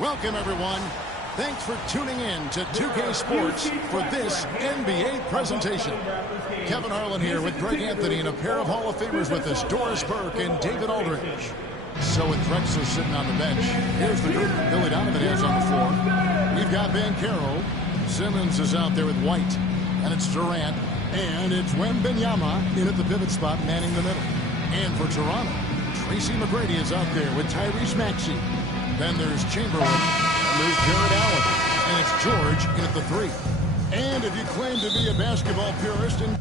Welcome, everyone. Thanks for tuning in to 2K Sports for this NBA presentation. Kevin Harlan here with Greg Anthony and a pair of Hall of Famers with us, Doris Burke and David Aldridge. So with Drexler sitting on the bench, here's the group Billy Donovan has on the floor. We've got Banchero. Simmons is out there with White. And it's Durant. And it's Wembanyama in at the pivot spot, manning the middle. And for Toronto, Tracy McGrady is out there with Tyrese Maxey. Then there's Chamberlain, there's Jared Allen, and it's George in at the 3. And if you claim to be a basketball purist, and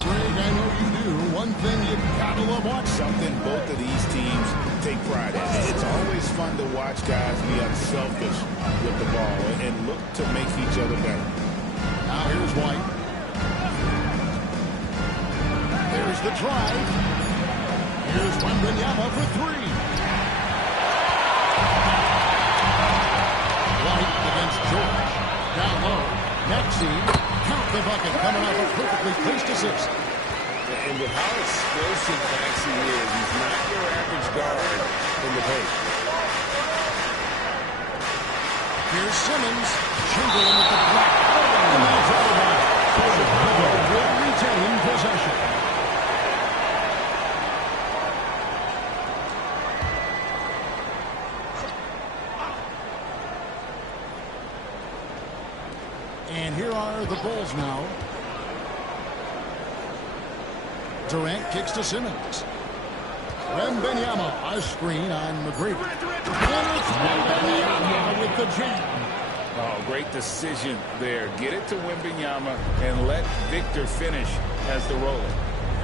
Greg, I know you do, one thing you gotta love watching. Something both of these teams take pride in. It's always fun to watch guys be unselfish with the ball and look to make each other better. Now here's White. There's the drive. Here's Wembanyama for 3. White against George. Down low. Maxey. Count the bucket. Coming off a perfectly placed assist. And with how explosive Maxey is, he's not your average guard in the paint. Here's Simmons. Chamberlain with the block. And that's out of bounds. Chicago will retain possession. And here are the Bulls now. Durant kicks to Simmons. Wembanyama, a screen on McGrady. And it's Wembanyama with the jam. Oh, great decision there. Get it to Wembanyama and let Victor finish as the roller.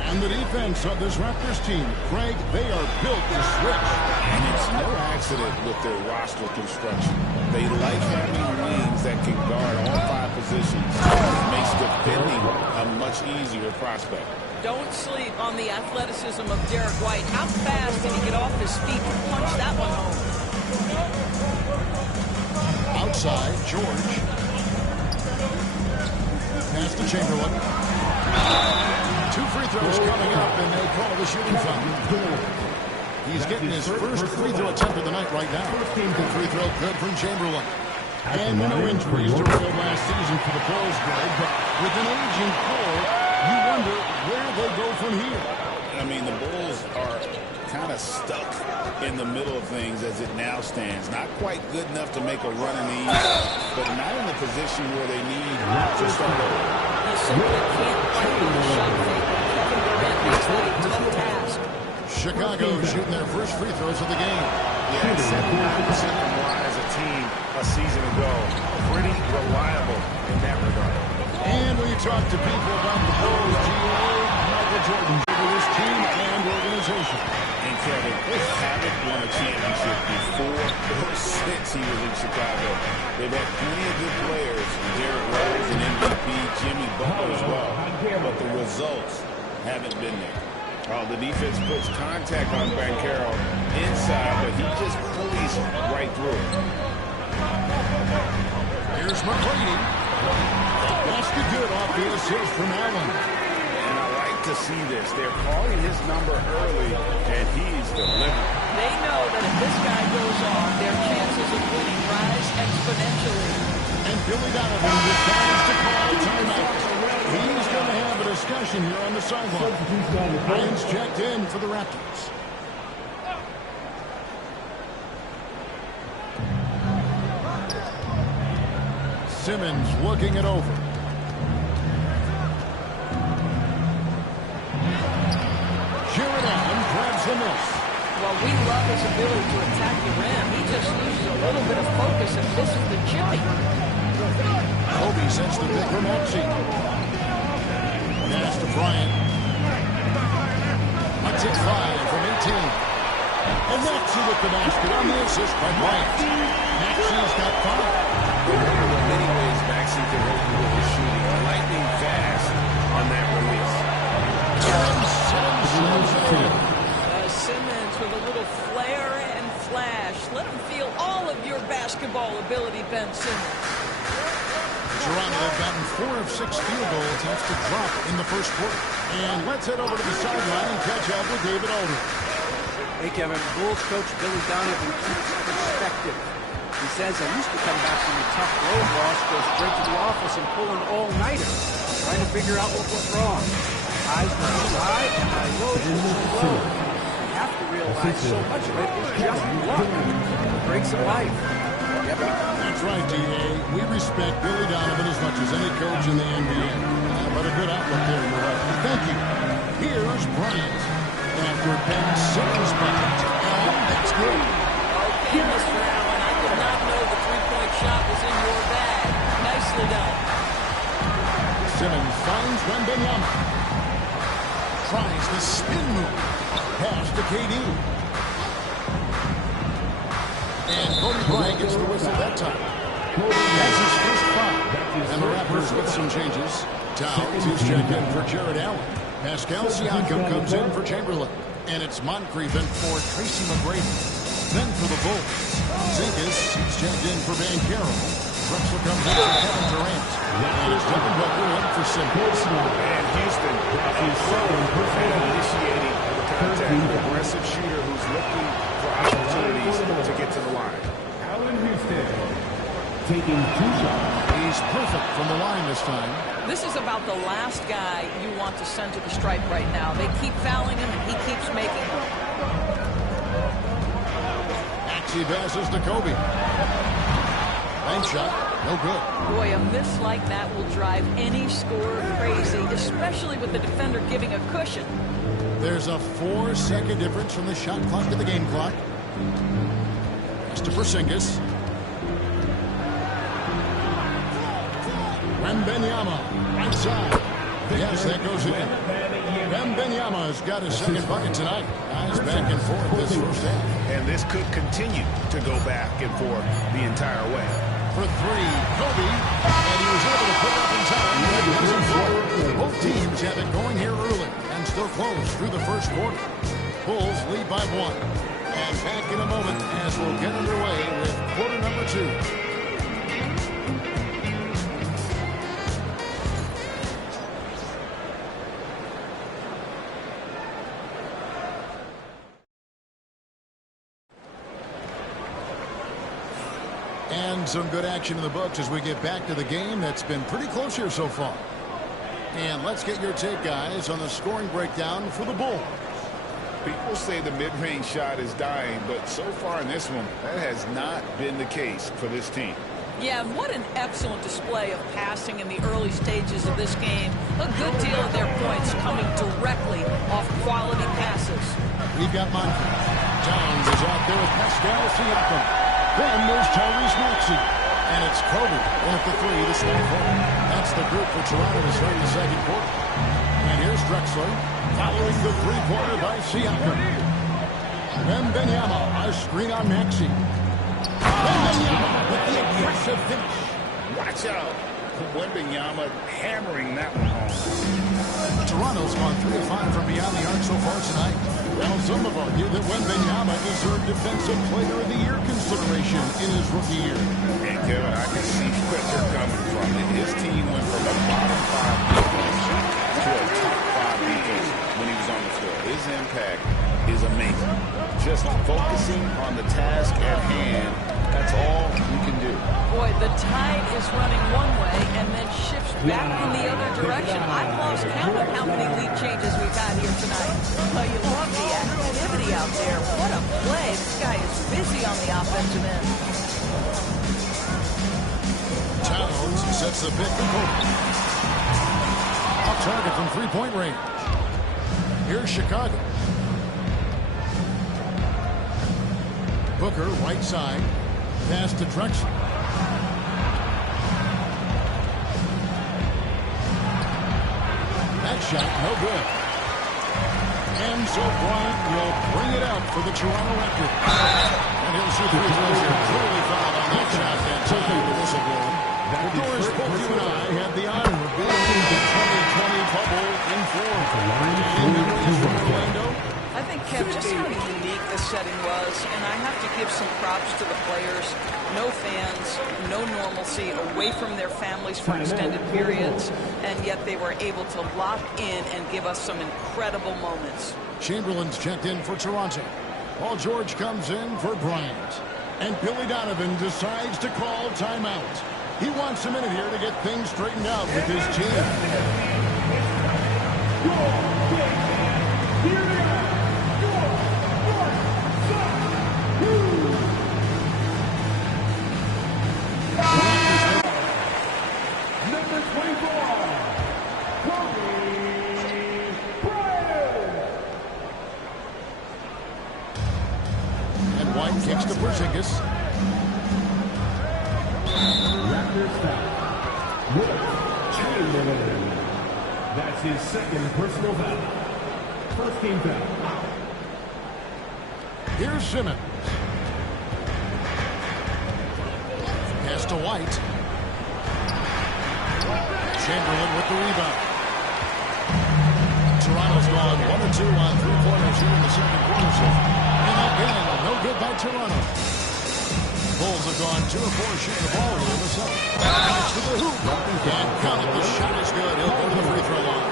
And the defense of this Raptors team, Craig, they are built to switch. And it's no accident with their roster construction. They like having wings that can guard all 5 positions. It makes defending a much easier prospect. Don't sleep on the athleticism of Derek White. How fast did he get off his feet to punch that one home? Outside, George. Pass to Chamberlain. 2 free throws coming up, and they call the shooting foul. He's getting his first free throw attempt of the night right now. Free throw good from Chamberlain. And no injuries derailed last season for the Bulls, Greg, but with an aging core, you wonder where they go from here. I mean, the Bulls are kind of stuck in the middle of things as it now stands. Not quite good enough to make a run in the East, but not in the position where they need to start over. He simply can't fight with the shot fake. Kevin Durant makes that a tough task. Chicago shooting their first free throws of the game. Yeah, 79% and wide as a team a season ago. Pretty reliable in that regard. And when you talk to people about the Bulls, G.A., Michael Jordan for this team and organization. And Kevin, they haven't won a championship before or since he was in Chicago. They've had plenty of good players, Derrick Rose and MVP, Jimmy Butler as well, but the results haven't been there. Oh, the defense puts contact on Banchero inside, but he just pulleys right through it. Here's McGrady. Basket good off the assist from Allen. And I like to see this. They're calling his number early, and he's delivering. They know that if this guy goes on, their chances of winning rise exponentially. And Billy Donovan decides to call a timeout. He's going to have a discussion here on the sideline. Ryan's checked in for the Raptors. Simmons looking it over. Jared Allen grabs the miss. Well, we love his ability to attack the rim. He just loses a little bit of focus and misses the chipping. Kobe sets the pick for Maxey. Pass to Bryant. A tip 5 from 18. And Maxey with the basket on the assist by Bryant. Maxey's got 5. In many ways, Maxey can help you with his shooting. Lightning fast on that release. Simmons with a little flair and flash. Let him feel all of your basketball ability, Ben Simmons. Toronto have gotten 4 of 6 field goal attempts to drop in the first quarter. And let's head over to the sideline and catch up with David Aldridge. Hey, Kevin, Bulls coach Billy Donovan keeps perspective. He says I used to come back from a tough road loss, go straight to the office and pull an all-nighter, trying to figure out what went wrong. My highs were too high and my lows were too low. You have to realize so much of it is just luck. Breaks of life. That's right, D.A. We respect Billy Donovan as much as any coach in the NBA. But a good outlook there, you're right. Thank you. Here's Bryant. After Ben Simmons' bucket. And that's good. Okay, Mr. Allen, I did not know the three-point shot was in your bag. Nicely done. Simmons finds Wembanyama. Tries the spin move. Pass to KD. And Kobe Bryant gets the whistle that time. That's his first foul. And the Raptors with some changes. Towns is checked in for Jared Allen. Pascal Siakam comes in for Chamberlain. And it's Moncrief in for Tracy McGrady. Then for the Bulls, Zinkis, he's checked in for Van Carroll. Drexler comes in for Kevin Durant. And it's Devin Booker in for Simmons. And Houston is so good at initiating the contact. An aggressive shooter who's looking for opportunities to get to the line. Allen Houston taking 2 shots. He's perfect from the line this time. This is about the last guy you want to send to the stripe right now. They keep fouling him, and he keeps making them. Maxey passes to Kobe. Bank shot, no good. Boy, a miss like that will drive any scorer crazy, especially with the defender giving a cushion. There's a 4-second difference from the shot clock to the game clock. Pass to Porzingis. Wembanyama, right side. Yes, that goes in. Wembanyama's got his second bucket tonight. Guys back and forth this first half. And this could continue to go back and forth the entire way. For 3, Kobe. And he was able to put it up in time. But it doesn't fall. Both teams have it going here early and still close through the first quarter. Bulls lead by 1. And back in a moment as we'll get underway with quarter number 2. And some good action in the books as we get back to the game that's been pretty close here so far. And let's get your take, guys, on the scoring breakdown for the Bulls. People say the mid-range shot is dying, but so far in this one, that has not been the case for this team. Yeah, and what an excellent display of passing in the early stages of this game. A good deal of their points coming directly off quality passes. We've got Moncrief. Towns is out there with Pascal Siakam. Then there's Tyrese Maxey. And it's Kobe in at the 3 to start forward. That's the group for Toronto to start the second quarter. And here's Drexler following the three-pointer by Siakam. Wembanyama, a screen on Maxey. Wembanyama with the aggressive finish. Watch out. Wembanyama hammering that one home. Toronto's gone 3 of 5 from beyond the arc so far tonight. Well, some have argued that Wembanyama deserved Defensive Player of the Year consideration in his rookie year. And Kevin, I can see where they're coming from. His team went from a bottom 5 defense to a top 5 defense when he was on the floor. His impact is amazing. Just focusing on the task at hand, that's all you can do. Boy, the tide is running one way and then shifts back in the other direction. I've lost count of how many lead changes we've had here tonight. Oh, you love the activity out there. What a play. This guy is busy on the offensive end. Towns sets the pick for Kobe. Off target from three-point range. Here's Chicago. Booker, right side. Pass to Drexler. That shot, no good. And so Bryant will bring it up for the Toronto Raptors. And he'll shoot three throws here. Clearly fouled on that shot that time. The whistleblower. Doris, both you and I had the honor of being in the 2020 bubble in Florida. Any memories from Orlando? I think, Kev, just how unique this setting was, and I have to give some props to the players. No fans, no normalcy, away from their families for extended periods, and yet they were able to lock in and give us some incredible moments. Chamberlain's checked in for Toronto. Paul George comes in for Bryant. And Billy Donovan decides to call timeout. He wants a minute here to get things straightened out with his team. Number 24, Kobe Bryant. And White kicks to Porzingis. Raptors foul. Will Chamberlain. That's his second personal foul. First team foul. Here's Simmons. Pass to White. Chamberlain with the rebound. Toronto's gone 1 or 2 on three-pointers here in the second quarter. And again, no good by Toronto. Bulls have gone 2 or 4 shooting the ball here in the second. Back to the hoop. And count it. The shot is good. He'll go to the free throw line.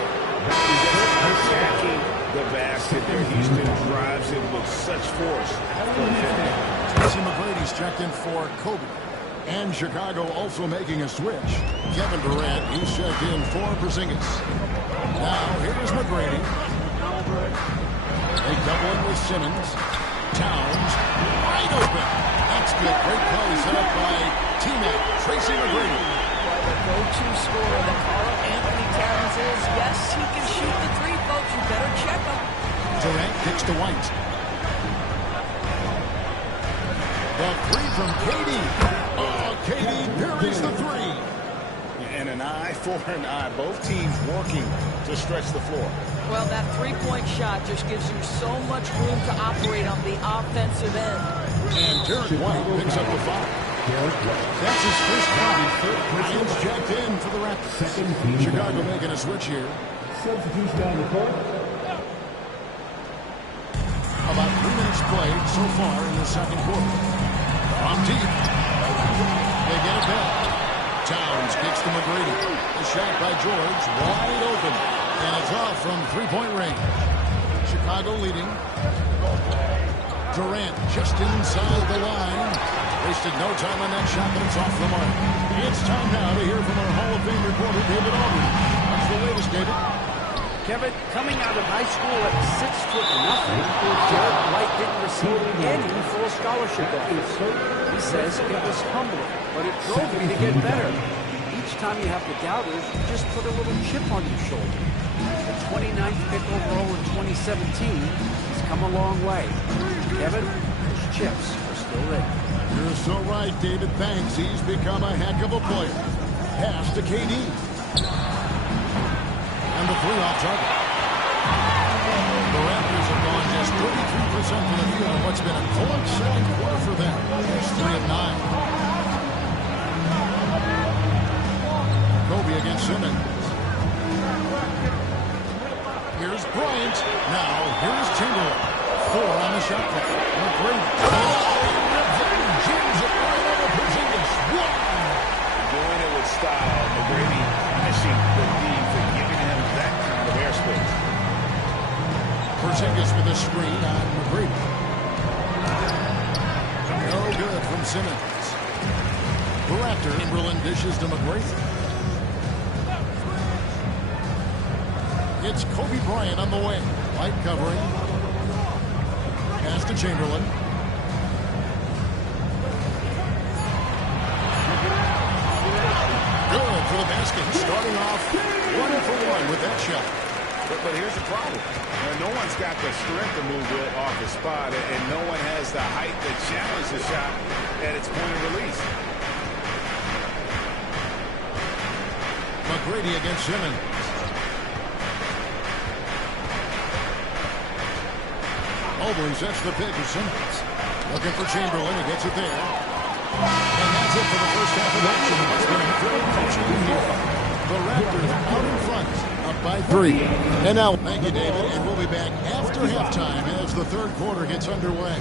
Attacking the basket there. Houston drives it with such force. Tracy McGrady's checked in for Kobe. And Chicago also making a switch. Kevin Durant, he's checked in for Porzingis. Now, here's McGrady. They double it with Simmons. Towns, wide open. That's good. Great play set up by teammate Tracy McGrady. Well, the go-to scorer that Carl Anthony Towns is, yes, he can shoot the three, folks. You better check him. Durant kicks to White. The three from KD. Oh, KD buries the three. And an eye for an eye. Both teams working to stretch the floor. Well, that three-point shot just gives you so much room to operate on the offensive end. And Derek White picks up the foul. That's his first foul. Ryan's checked in for the Raptors. Chicago making a switch here. Substitution on the court. About 3 minutes played so far in the second quarter. From deep. They get it back. Towns kicks to McGrady. The shot by George, wide open. And it's off from three-point range. Chicago leading. Durant just inside the line. Wasted no time on that shot, but it's off the mark. It's time now to hear from our Hall of Fame reporter, David Aldridge. What's the latest, David? Kevin, coming out of high school at 6'0", Derek White didn't receive any full scholarship offers. He says it was humbling, but it drove me to get better. Each time you have the doubters, you just put a little chip on your shoulder. The 29th pick overall in 2017 has come a long way. Kevin, those chips are still there. You're so right, David. Thanks. He's become a heck of a player. Pass to KD. And the three off target. The Raptors have gone just 33% from the field in what's been a cold second quarter for them. It's 3 of 9. Kobe against Simmons. Here's Bryant. Now, here's Chamberlain. 4 on the shot clock. McGrady. Jams it right over Porzingis. Doing it with style. McGrady punishing the lead for giving him that kind of airspace. Porzingis with a screen on McGrady. No good from Simmons. The Raptor, Chamberlain dishes to McGrady. It's Kobe Bryant on the way. Light covering. Pass to Chamberlain. Good for the basket. Starting off 1 for 1 with that shot. But here's the problem. No one's got the strength to move it off the spot, and no one has the height to challenge the shot at its point of release. McGrady against Simmons. Mobley sets the pick of Simmons. Looking for Chamberlain. He gets it there. And that's it for the first half of action. It's been a very close game here. The Raptors out in front, up by 3. And now, thank you, David. And we'll be back after halftime as the third quarter gets underway.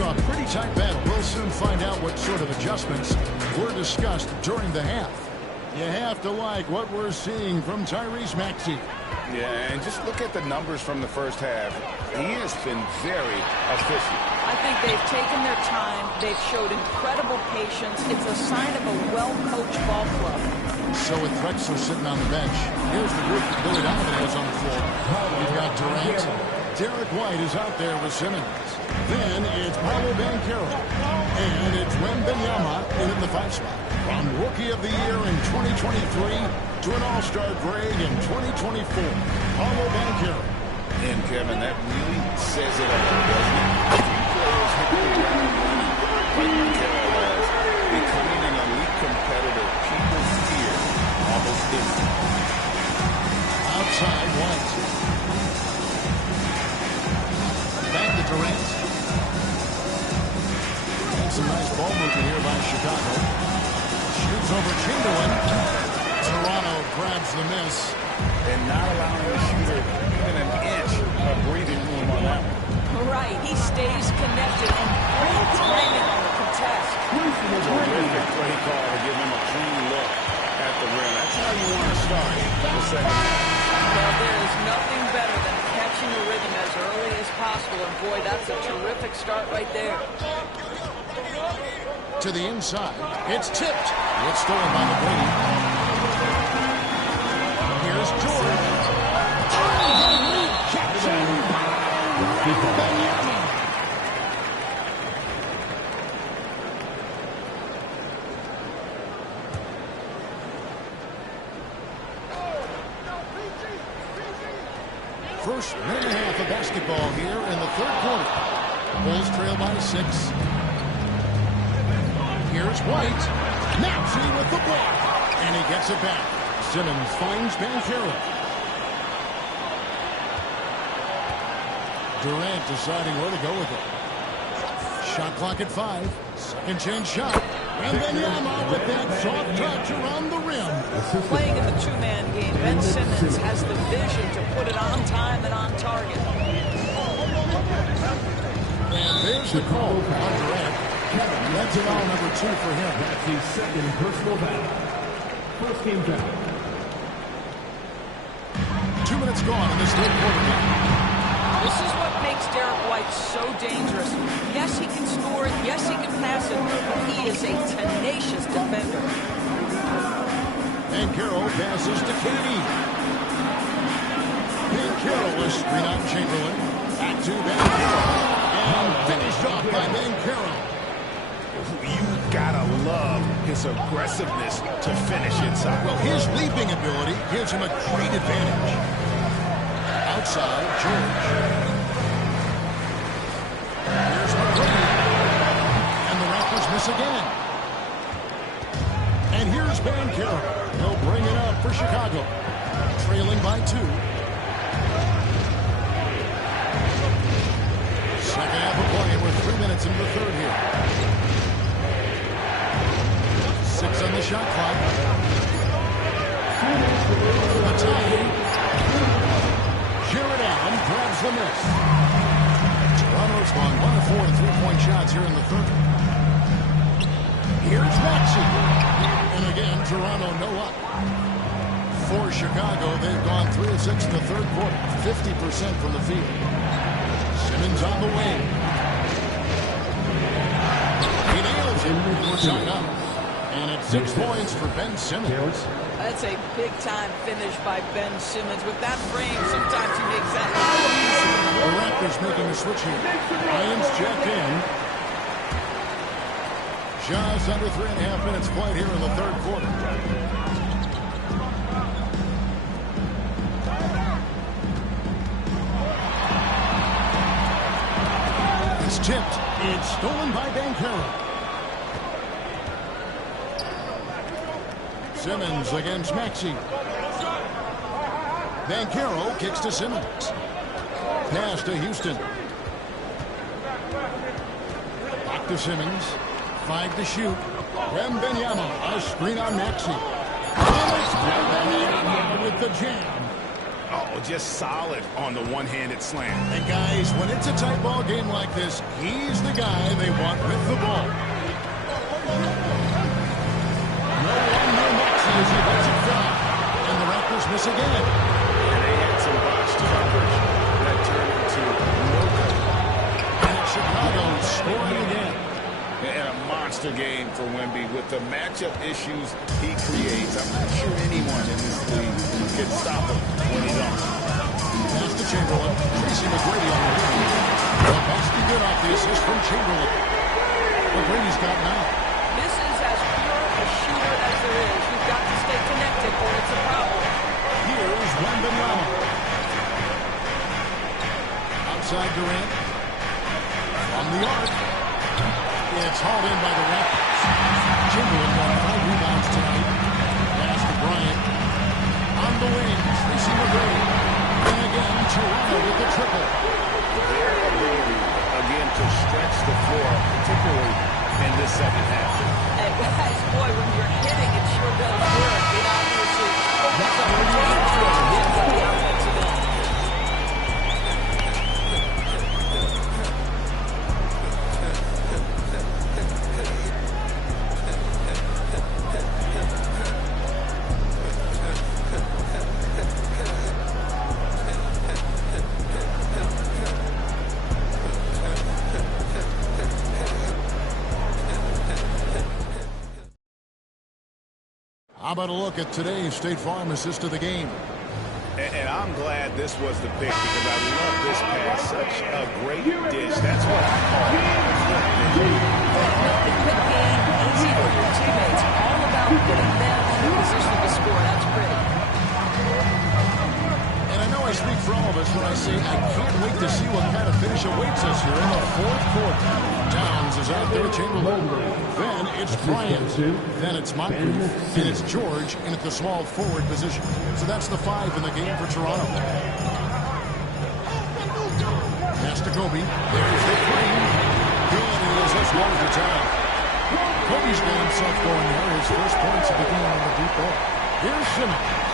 saw a pretty tight battle. We'll soon find out what sort of adjustments were discussed during the half. You have to like what we're seeing from Tyrese Maxey. Yeah, and just look at the numbers from the first half. He has been very efficient. I think they've taken their time. They've showed incredible patience. It's a sign of a well-coached ball club. So with Drexler sitting on the bench, here's the group that Billy Donovan has on the floor. You've got Durant. Derek White is out there with Simmons. Then it's Paolo Banchero. And it's Wembanyama in at the 5 spot. From Rookie of the Year in 2023 to an All-Star grade in 2024, Paolo Banchero. And, Kevin, that really says it all, doesn't it? Three players hit the ground running like Banchero has, becoming an elite competitor people fear almost instantly. Outside White. Back to Durant. And some nice ball movement here by Chicago. Shoots over Chamberlain. Toronto grabs the miss. And not allowing the shooter even an inch of breathing room on that one. Right, he stays connected and great timing on the contest. Terrific play call to give him a clean look at the rim. That's how you want to start the second half. Well, there is nothing better than catching a rhythm as early as possible, and boy, that's a terrific start right there. To the inside. It's tipped. It's stolen by McGrady. Here's George. First minute and a half of basketball here in the third quarter. Bulls trail by 6. Here's White. Maxey with the block. And he gets it back. Simmons finds Banchero. Durant deciding where to go with it. Shot clock at 5. Second chance shot. And Wembanyama with that soft touch around the rim. Playing in the two-man game, Ben Simmons has the vision to put it on time and on target. And there's the call on Durant. That's foul number 2 for him. That's his second personal foul. First game foul. 2 minutes gone in this third quarter game. This is what makes Derek White so dangerous. Yes, he can score it. Yes, he can pass it. But he is a tenacious defender. Banchero passes to Kennedy. Banchero will screen out Chamberlain. Back to Banchero. And finished off by Banchero. You gotta love his aggressiveness to finish inside. Well, his leaping ability gives him a great advantage. Outside, George. Here's McGrady. And the Raptors miss again. And here's Banchero. He'll bring it up for Chicago. Trailing by 2. Second half of play. We're 3 minutes into the third here. 6 on the shot clock. The tie. Jared Allen grabs the miss. Toronto's gone 1 of 4 in three-point shots here in the third. Here's Maxey. And again, Toronto no up. For Chicago, they've gone 3 of 6 in the third quarter. 50% from the field. Simmons on the wing. He nails it. We're tied up. And it's 6 points for Ben Simmons. That's a big-time finish by Ben Simmons. With that frame, sometimes he makes that look easy. The Raptors making a switch here. Lions checked in. Just under 3.5 minutes played here in the third quarter. It's tipped. It's stolen by Banchero. Simmons against Maxey. Banchero kicks to Simmons. Pass to Houston. Back to Simmons. 5 to shoot. Wembanyama, a screen on Maxey. And it's Wembanyama with the jam. Oh, just solid on the one-handed slam. And guys, when it's a tight ball game like this, he's the guy they want with the ball. No one, no next as he lets it fly. And the Raptors miss again. And they had some botched coverage that turned into no coverage. And it's Chicago scoring again. And a monster game for Wemby with the matchup issues he creates. I'm not sure anyone in this league can stop him when he's on. Pass to Chamberlain. Tracy McGrady on the wing. Well, that's the good off the assist from Chamberlain. McGrady's got 9. This is as pure a shooter as there is. You've got to stay connected or it's a problem. Here's Wembanyama. Outside Durant. On the arc. It's hauled in by the Raptors. Chamberlain got 5 rebounds tonight. Pass to Bryant. On the wing, Tracy McGrady. And again, Toronto with the triple. Their ability, again, to stretch the floor, particularly in this second half. And guys, boy, when you're hitting, it sure does work. It obviously opens up the game for the offensive end. How about a look at today's State Farm assist of the game? And I'm glad this was the pick because I love this pass. Such a great dish. That's what I call it. Nothing but game easy for your teammates. All about putting them in a position to score. That's pretty. And I know I speak for all of us when I say I can't wait to see what kind of finish awaits us here in the fourth quarter. Downs is out there with Chamberlain. Then it's Bryant. Then it's Moncrief. And it's George in at the small forward position. So that's the 5 in the game for Toronto. Pass to Kobe. There's the 3. Good, and he is just one at a time. Kobe's got himself going there. His first points of the game on the deep ball. Here's Simmons.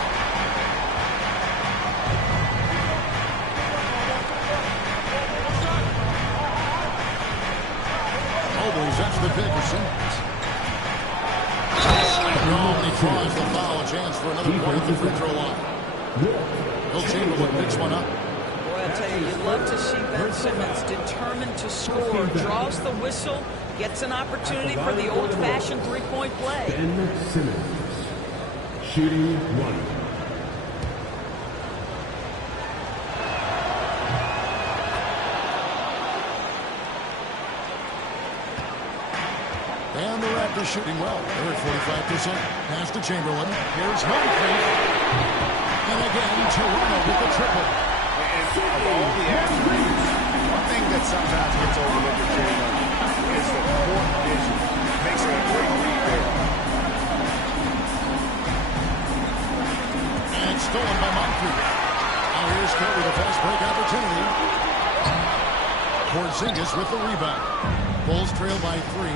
That's the pick for Simmons. No, he draws the foul. Chance for another point at the free throw line. Will Chamberlain picks one up. Boy, I tell you, you'd love to see Ben Simmons determined to score. Draws the whistle, gets an opportunity for the old-fashioned three-point play. Ben Simmons, shooting 1. And the Raptors shooting well. They're at 45%. Pass to Chamberlain. Here's Moncrief. And again, Toronto with the triple. And of all the attributes, one thing that sometimes gets overlooked at Chamberlain is the court vision. Makes it a great read there. And it's stolen by Moncrief. Now here's Kerr with a fast break opportunity. Porzingis with the rebound. Bulls trail by 3.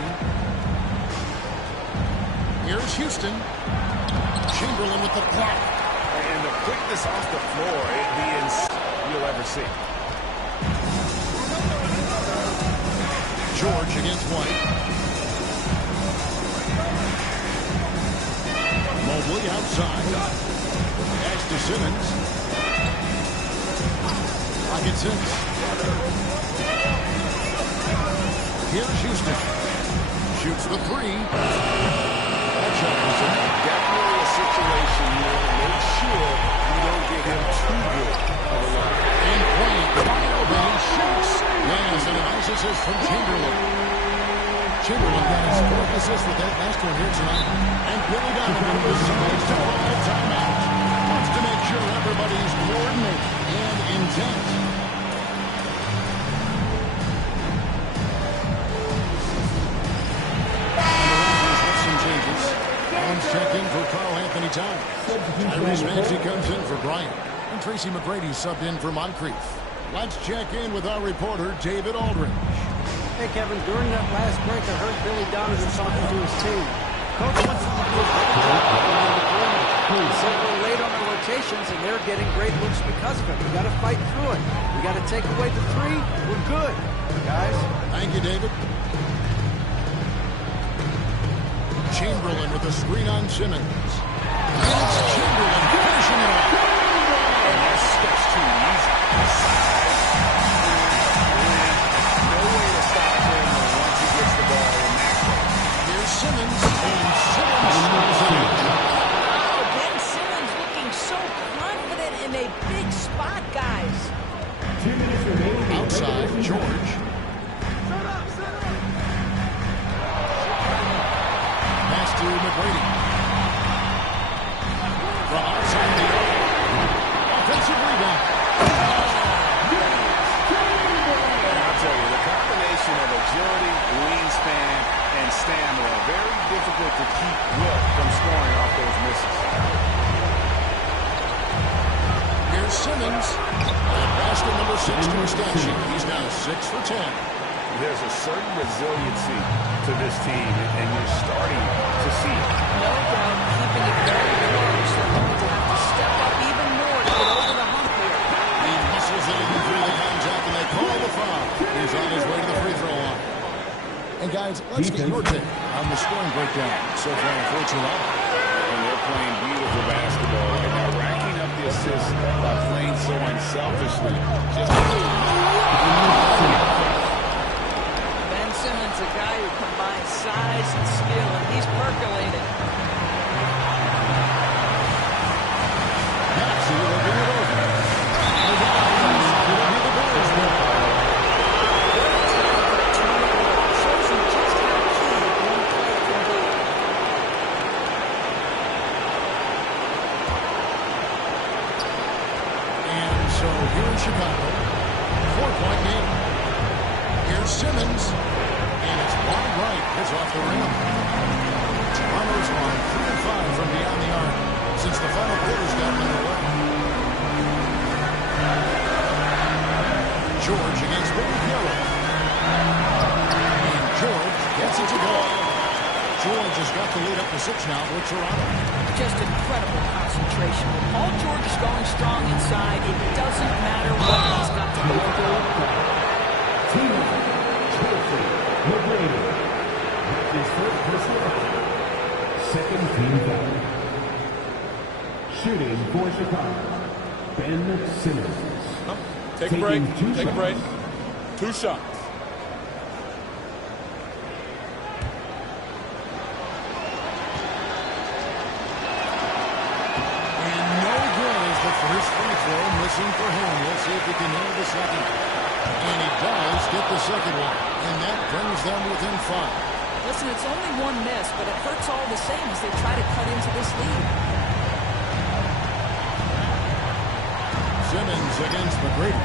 Here's Houston. Chamberlain with the block. And the quickness off the floor, it'd be you'll ever see. George against White. Mobley outside. Pass to Simmons. Pocket 6. Here's Houston. Shoots the 3. Definitely a situation where make sure you don't get him too good of a look. In play, Bynum shoots. Yes, and a nice assist from Chamberlain. Chamberlain got his 4th assist with that last one here tonight. And Billy Donovan decides to call a timeout. Wants to make sure everybody's coordinated and intent. Check in for Carl Anthony Towns. Tyrese Maxey comes in for Bryant. And Tracy McGrady subbed in for Moncrief. Let's check in with our reporter, David Aldridge. Hey, Kevin, during that last break, I heard Billy Donovan talking to his team. Coach wants them to do a better job on the perimeter. He said we're late on the rotations, and they're getting great looks because of it. We got to fight through it. We got to take away the three. We're good, guys. Thank you, David. Chamberlain with the screen on Simmons. And it's Chamberlain finishing it off. And that's too easy. No way to stop him once he gets the ball in that way. Here's Simmons, and Simmons scores it in. Oh, Ben Simmons looking so confident in a big spot, guys. 2 minutes remaining. Outside, George. Pass to McGrady. From outside the arc. Offensive rebound. I'll tell you, the combination of agility, wingspan, and stamina, very difficult to keep Wilt from scoring off those misses. Here's Simmons. And basket number 6 to his stat sheet. He's now 6 for 10. There's a certain resiliency to this team, and you're starting to see it. No doubt keeping it very close. They're going to have to step up even more to get over the hump here. He muscles it in through the contact, and they call the foul. He's on his way to the free throw line. And guys, let's get your take on the scoring breakdown so far for Toronto. And they're playing beautiful basketball right now, racking up the assists by playing so unselfishly. Ben Simmons, a guy who combines size and skill, and he's percolating. Maxey will bring it over. And it'll be the Bears ball. Shows you just how key one play can be. And so here in Chicago, 4-point game. Here's Simmons, and it's wide right. It's off the rim. Toronto's on 3-5 from beyond the arc since the final quarter's gotten underway. George against Billy Carroll. And George gets it to go. George has got the lead up to 6 now with Toronto. Just incredible concentration. When Paul George is going strong inside, it doesn't matter what he's got to do. Team Chelsea McGrady. His first personal foul. Second team foul. Shooting for Chicago, Ben Simmons. Take a break. Take a break. 2 shots. And no good is the first free throw missing for him. We'll see if he can nail the second. And he does get the second one. And that brings them within 5. Listen, it's only one miss, but it hurts all the same as they try to cut into this lead. Simmons against McGrady.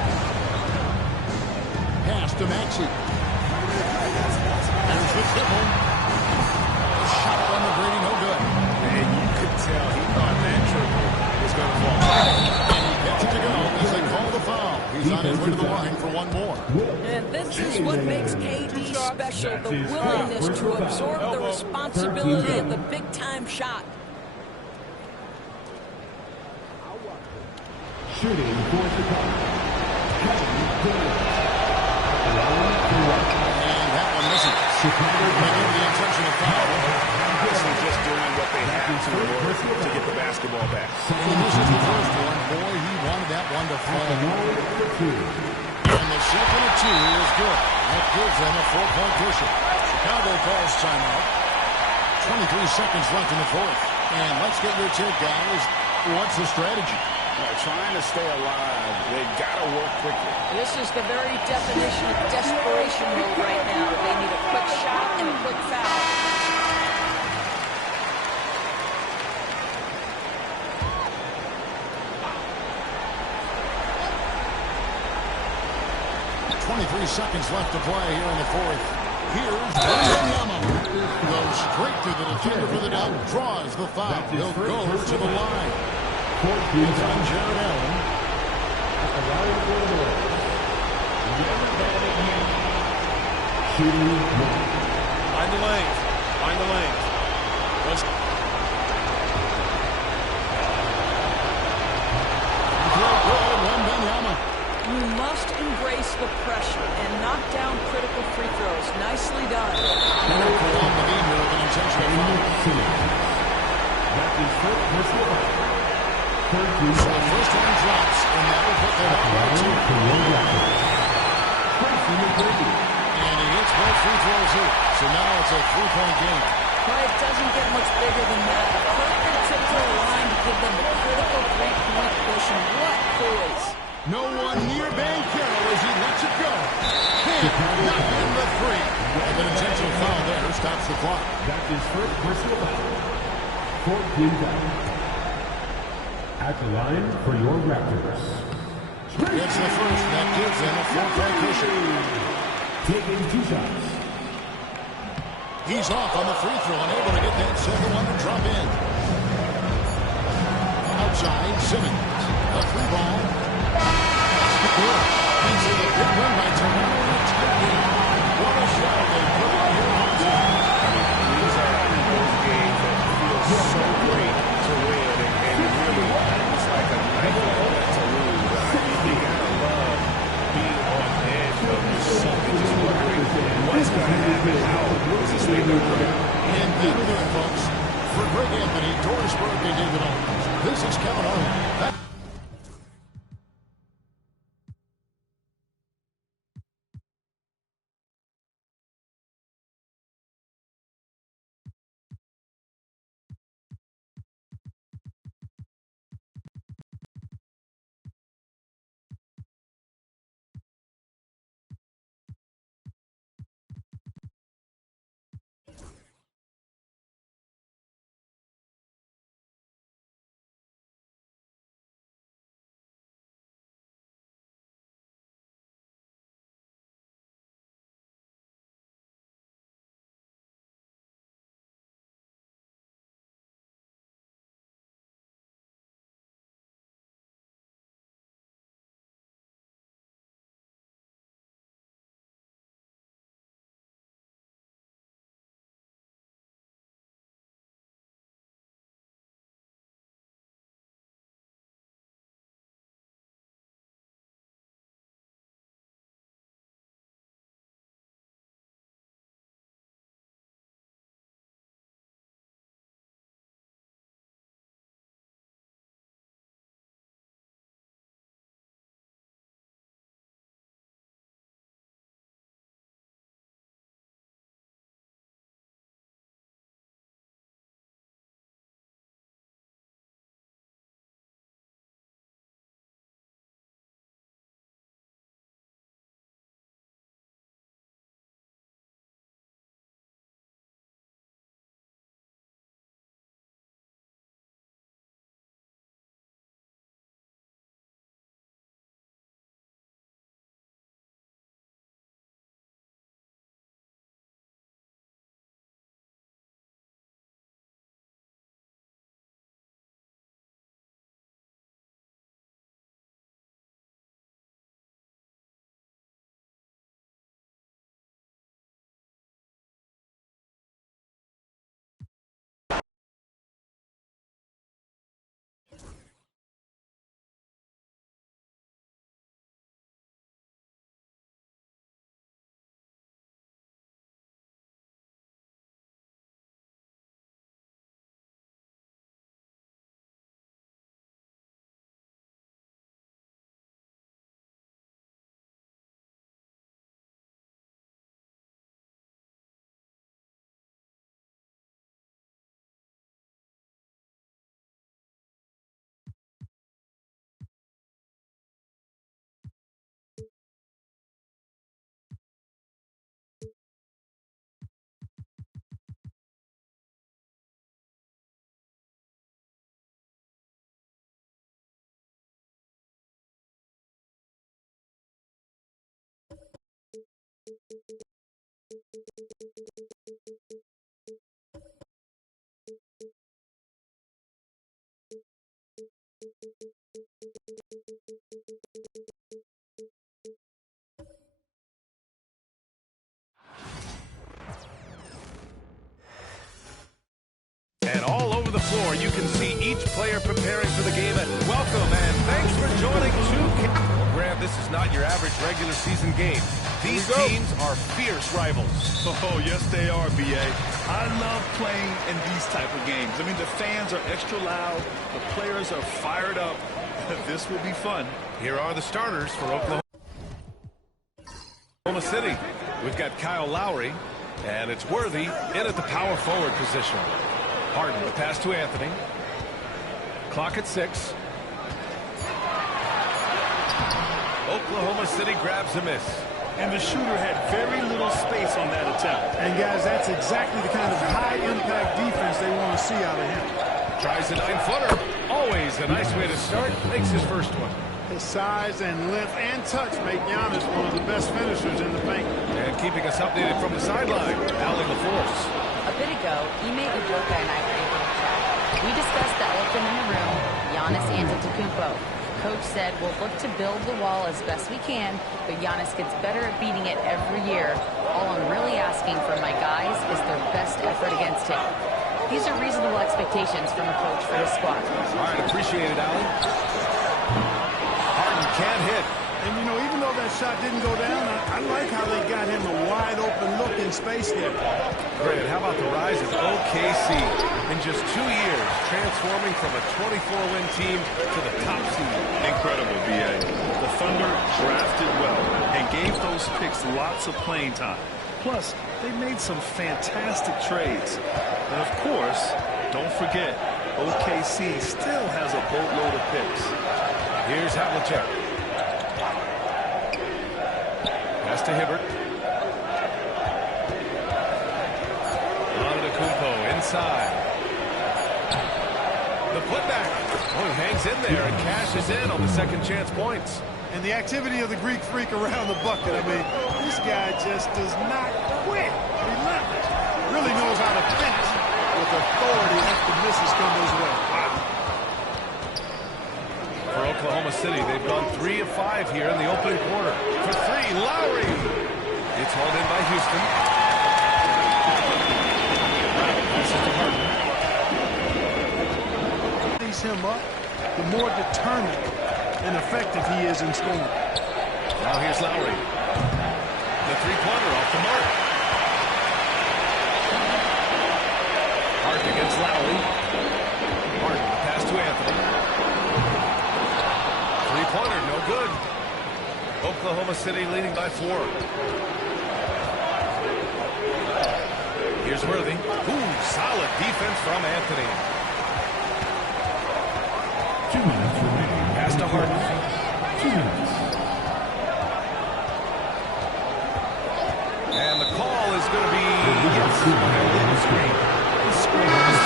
Pass to Maxey. There's the triple. A shot by McGrady, no good. And you could tell he thought that triple was going to fall. And he gets it to go as they call the foul. He's on his way to the line for one more. And this is what makes KD special, the willingness to absorb the responsibility of the big-time shot. Shooting for Chicago, Kevin Durant. And that one missing. Chicago Making the intentional foul. This is just doing what they have to in order to get the basketball back. And this is the first one. Boy, he wanted that one to fall. And the second of 2 is good. That gives them a 4-point cushion. Chicago calls timeout. 23 seconds left in the fourth. And let's get your take, guys. What's the strategy? Trying to stay alive, they've got to work quickly. This is the very definition of desperation mode right now. They need a quick shot and a quick foul. 23 seconds left to play here in the fourth. Here's Wembanyama. Goes straight to the defender for the dunk. Draws the foul. He'll go to the line. It's on Jared Allen. At the line for the Warriors. Shooting one. Find the lanes. Find the lanes. Let's embrace the pressure and knock down critical free throws. Nicely done. And a prolong the game here with an intentional foul. That is first personal foul. So the first one drops, and that will put them up by 2. And he hits both free throws here. So now it's a 3-point game. Well, it doesn't get much bigger than that. A perfect trip to the line to give them the critical 3-point push, and what poise. No one near Banchero as he lets it go. Can't knock in the 3. And an intentional foul there stops the clock. That is first personal foul. 14 foul. At the line for your Raptors. It's the first. That gives them a 4-point cushion. Taking 2 shots. He's off on the free throw, unable to get that second one to drop in. Outside, Simmons. A 3-ball. Good. Into the big win by Toronto in a tight game. What a show they put on here last night. These are those games that feel so great to win, and it really is like a nightmare to lose. You gotta love being on the edge of your seat and just wondering what's going to happen. What is this thing going to do? And that'll do it, folks. For Greg Anthony, Doris Burke, and David Owens, this is Kevin Arnold. the floor, you can see each player preparing for the game. Welcome and thanks for joining 2K. Well, Grant, this is not your average regular season game. These teams are fierce rivals. Oh, yes, they are, B.A. I love playing in these type of games. I mean, the fans are extra loud. The players are fired up. This will be fun. Here are the starters for Oklahoma City. We've got Kyle Lowry, and it's Worthy in at the power forward position. Harden, the pass to Anthony. Clock at 6. Oklahoma City grabs a miss. And the shooter had very little space on that attempt. And, guys, that's exactly the kind of high-impact defense they want to see out of him. Tries a 9-footer. Always a nice way to start. Makes his first one. His size and length and touch make Giannis one of the best finishers in the paint. And keeping us updated from the sideline, Allie LaForce. A bit ago, Ime Udoka and I were able to chat. We discussed the elephant in the room, Giannis Antetokounmpo. Coach said we'll look to build the wall as best we can, but Giannis gets better at beating it every year. All I'm really asking from my guys is their best effort against him. These are reasonable expectations from a coach for his squad. All right, appreciate it, Allie. Harden can't hit. And, you know, even though that shot didn't go down, I like how they got him a wide-open look in space there. Great. How about the rise of OKC? In just 2 years, transforming from a 24-win team to the top seed. Incredible, B.A. The Thunder drafted well and gave those picks lots of playing time. Plus, they made some fantastic trades. And, of course, don't forget, OKC still has a boatload of picks. Here's Havlicek. Pass to Hibbert. Antetokounmpo inside. The putback. Oh, he hangs in there and cashes in on the second chance points. And the activity of the Greek freak around the bucket, I mean, this guy just does not quit. Relentless. Really knows how to finish with authority after misses come his way. Wow. For Oklahoma City, they've gone 3 of 5 here in the opening quarter. For 3, Lowry. It's hauled in by Houston. Passes to Harden. Raise him up, the more determined and effective he is in scoring. Now here's Lowry. The three-pointer off the mark. Harden against Lowry. Harden, the pass to Anthony. Three-pointer, no good. Oklahoma City leading by 4. Here's Worthy. Ooh, solid defense from Anthony. 2 minutes remaining. Pass to Harden. 2 minutes. And the call is going to be yes. The screen was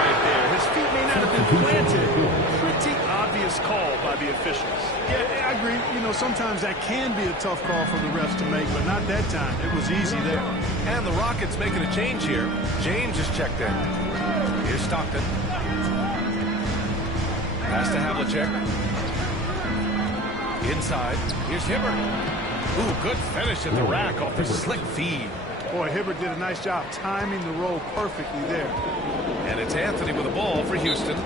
right there. His feet may not have been planted. Pretty obvious call by the officials. Yeah, I agree. You know, sometimes that can be a tough call for the refs to make, but not that time. It was easy there. And the Rockets making a change here. James is checked in. Here's Stockton. Pass to Havlicek. Inside. Here's Hibbert. Ooh, good finish at the rack off the slick feed. Boy, Hibbert did a nice job timing the roll perfectly there. And it's Anthony with the ball for Houston.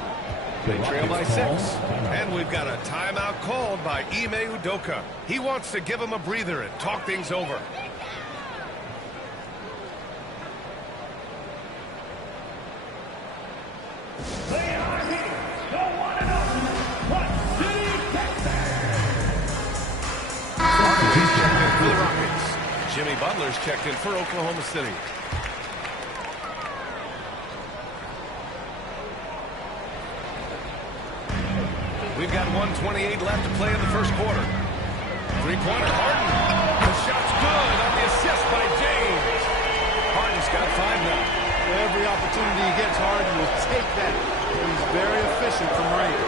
They trail by 6. And we've got a timeout called by Ime Udoka. He wants to give him a breather and talk things over. They are here, the one and only One City, He's checked in for the Rockets. Jimmy Butler's checked in for Oklahoma City. We've got 1:28 left to play in the first quarter. Three-pointer, Harden. The shot's good on the assist by James. Harden's got 5 now. Every opportunity he gets, Harden will take that. He's very efficient from range.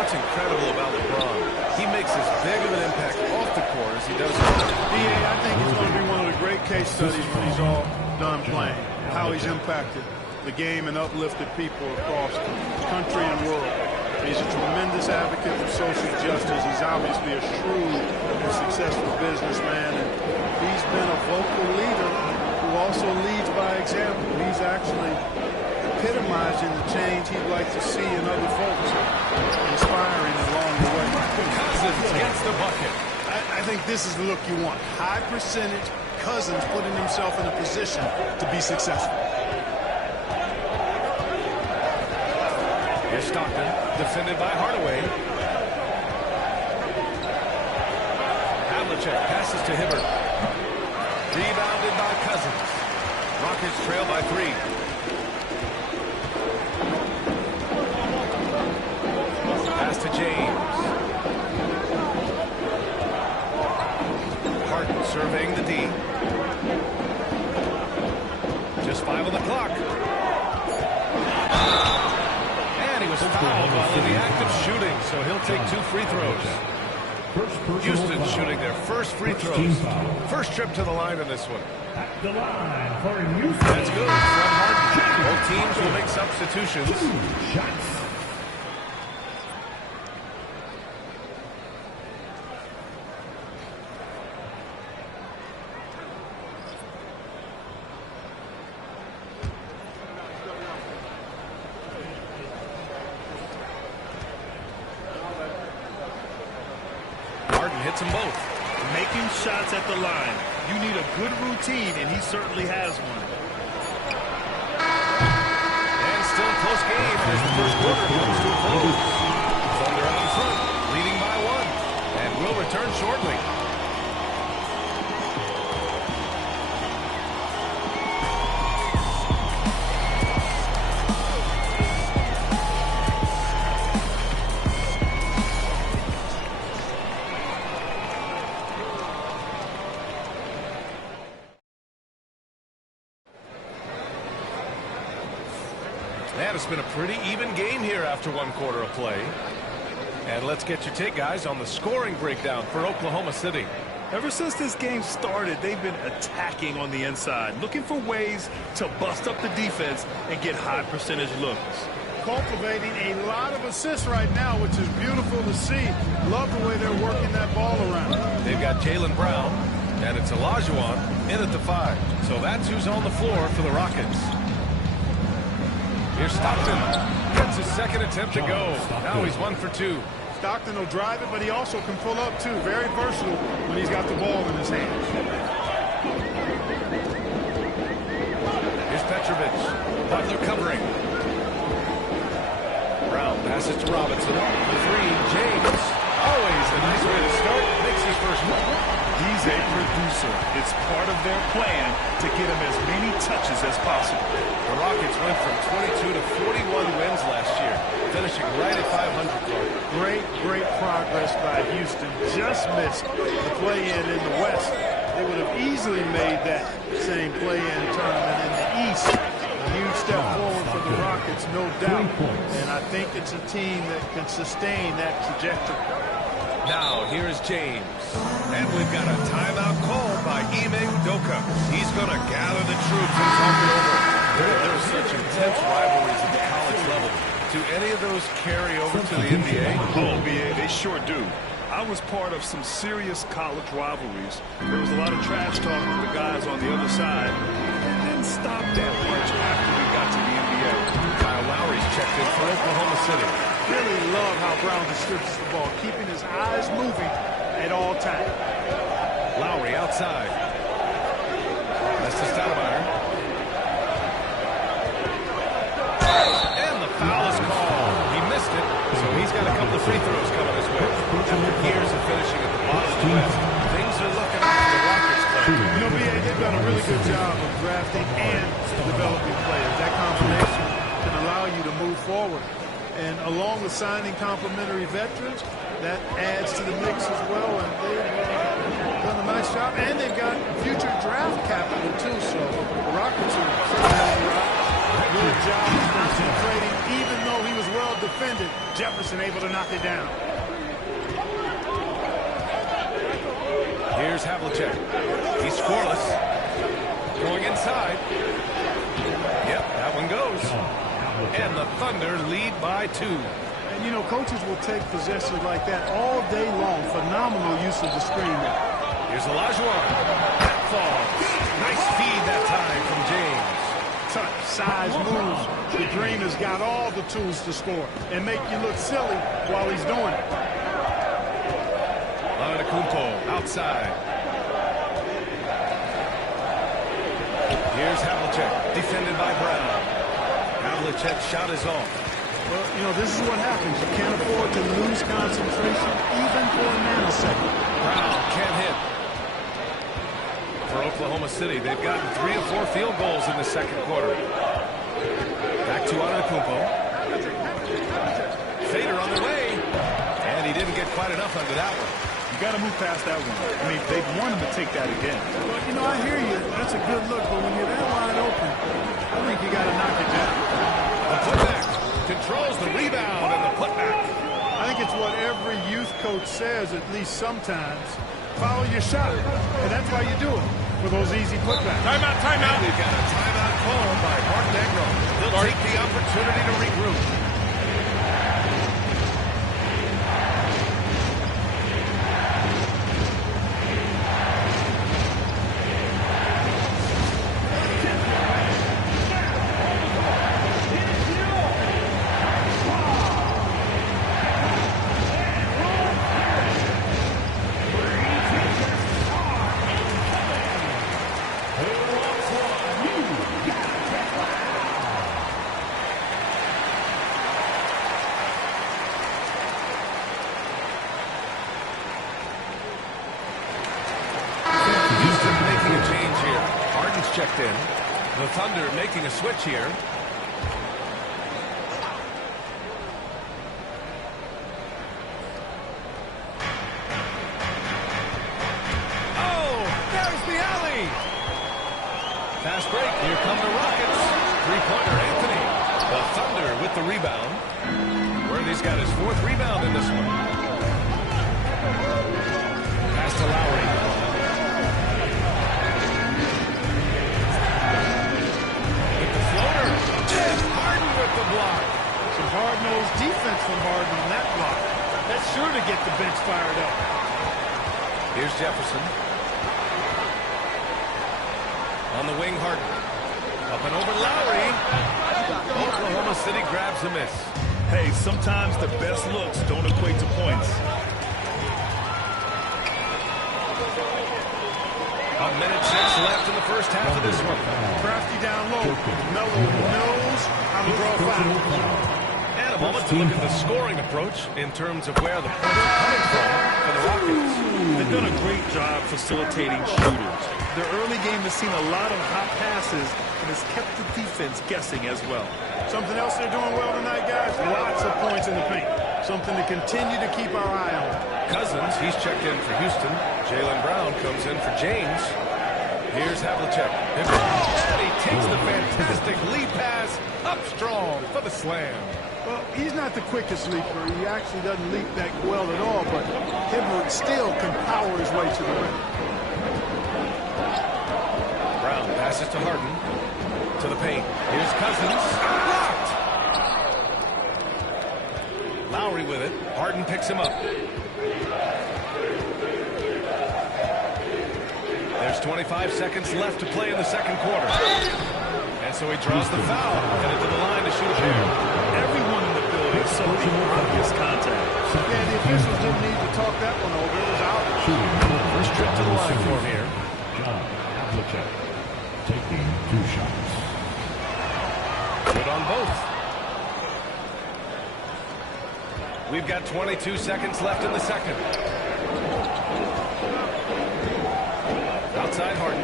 What's incredible about LeBron, he makes as big of an impact off the court as he does on the court. I think it's going to be one of the great case studies when he's all done playing. How he's impacted the game and uplifted people across the country and world. He's a tremendous advocate for social justice. He's obviously a shrewd and successful businessman. And he's been a vocal leader who also leads by example. He's actually epitomizing the change he'd like to see in other folks, inspiring along the way. Cousins gets the bucket. I think this is the look you want. High percentage, Cousins putting himself in a position to be successful. Here's Stockton, defended by Hardaway. Havlicek passes to Hibbert. Rebounded by Cousins. Rockets trail by 3. Pass to James. Harden surveying the D. Just 5 on the clock. And he was fouled while in the act of shooting, so he'll take 2 free throws. Houston shooting their first free throws. First trip to the line in this one. The line for Houston. That's good from Harden. Both teams will make substitutions. Shots. Harden hits them both. Making shots at the line. You need a good routine, and he certainly has one. And still a close game as the first quarter comes to a close. Thunder out in front, leading by 1. And will return shortly. And it's been a pretty even game here after 1 quarter of play. And let's get your take, guys, on the scoring breakdown for Oklahoma City. Ever since this game started, they've been attacking on the inside, looking for ways to bust up the defense and get high percentage looks. Cultivating a lot of assists right now, which is beautiful to see. Love the way they're working that ball around. They've got Jaylen Brown, and it's Olajuwon in at the 5. So that's who's on the floor for the Rockets. Here's Stockton. Gets his second attempt to go. Now he's 1 for 2. Stockton will drive it, but he also can pull up, too. Very versatile when he's got the ball in his hands. Here's Petrovic. Butler covering. Brown passes to Robinson. The 3, James. Always a nice way to start. Makes his first one. He's a producer. It's part of their plan to get him as many touches as possible. The Rockets went from 22 to 41 wins last year, finishing right at 500. Great progress by Houston. Just missed the play-in in the West. They would have easily made that same play-in tournament in the East. A huge step forward for the Rockets, no doubt. And I think it's a team that can sustain that trajectory. Now, here's James. And we've got a timeout called by Ime Udoka. He's going to gather the troops and talk it over. There are such intense rivalries at the college level. Do any of those carry over to the NBA? Oh, yeah, they sure do. I was part of some serious college rivalries. There was a lot of trash talk with the guys on the other side. It didn't stop that much after we got to the NBA. Kyle Lowry's checked in for Oklahoma City. Really love how Brown distributes the ball, keeping his eyes moving at all times. Lowry outside. That's to Stoudemire. And the foul is called. He missed it, so he's got a couple of free throws coming his way. After years of finishing at the bottom of the West, things are looking up for the Rockets club. You know, BA, they've done a really good job of drafting and developing players. That combination can allow you to move forward. And along with signing complementary veterans, that adds to the mix as well. And they've done a nice job. And they've got future draft capital, too. So the Rockets are certainly a good job of concentrating. Even though he was well defended, Jefferson able to knock it down. Here's Havlicek. He's scoreless. Going inside. Yep, that one goes. And the Thunder lead by 2. And, you know, coaches will take possessions like that all day long. Phenomenal use of the screen there. Here's Olajuwon. That falls. Nice feed that time from James. touch, size, moves. The Dream has got all the tools to score and make you look silly while he's doing it. Antetokounmpo outside. Here's Havlicek, defended by Brown. Havlicek's shot is off. Well, you know, this is what happens. You can't afford to lose concentration even for a nanosecond. Brown can't hit. For Oklahoma City, they've gotten 3 of 4 field goals in the second quarter. Back to Antetokounmpo. Fader on the way. And he didn't get quite enough under that one. You got to move past that one. I mean, they want him to take that again. Well, you know, I hear you. That's a good look, but when you're that wide open, I think you got to knock it down. The putback controls the rebound and the putback. I think it's what every youth coach says, at least sometimes. Follow your shot, and that's why you do it, for those easy putbacks. Timeout, timeout. We've got a timeout called by Mark Negro. He'll take the opportunity to regroup. Checked in. The Thunder making a switch here. Oh, there's the alley. Fast break. Here come the Rockets. Three-pointer Anthony. The Thunder with the rebound. Worthy's got his 4th rebound in this one. Pass to Lowry. The block. Some hard-nosed defense from Harden on that block. That's sure to get the bench fired up. Here's Jefferson. On the wing, Harden. Up and over Lowry. Oklahoma City grabs a miss. Hey, sometimes the best looks don't equate to points. A minute 6 left in the first half of this one. Crafty down low. Melo knows how to draw a foul. And a moment to look at the scoring approach in terms of where the points are coming from for the Rockets. They've done a great job facilitating shooters. Their early game has seen a lot of hot passes and has kept the defense guessing as well. Something else they're doing well tonight, guys? Lots of points in the paint. Something to continue to keep our eye on. Cousins, he's checked in for Houston. Jaylen Brown comes in for James. Here's Havlicek. And he takes the fantastic lead pass up strong for the slam. Well, he's not the quickest leaper. He actually doesn't leap that well at all, but Hibbert still can power his way to the rim. Brown passes to Harden. To the paint. Here's Cousins. Blocked! Lowry with it. Harden picks him up. There's 25 seconds left to play in the second quarter. And so he draws the foul. Headed to the line to shoot here. Everyone in the building saw the obvious contact. Yeah, the officials didn't need to talk that one over. It was out. First trip to the line for him here. Havlicek taking 2 shots. Good on both. We've got 22 seconds left in the second. Outside Harden.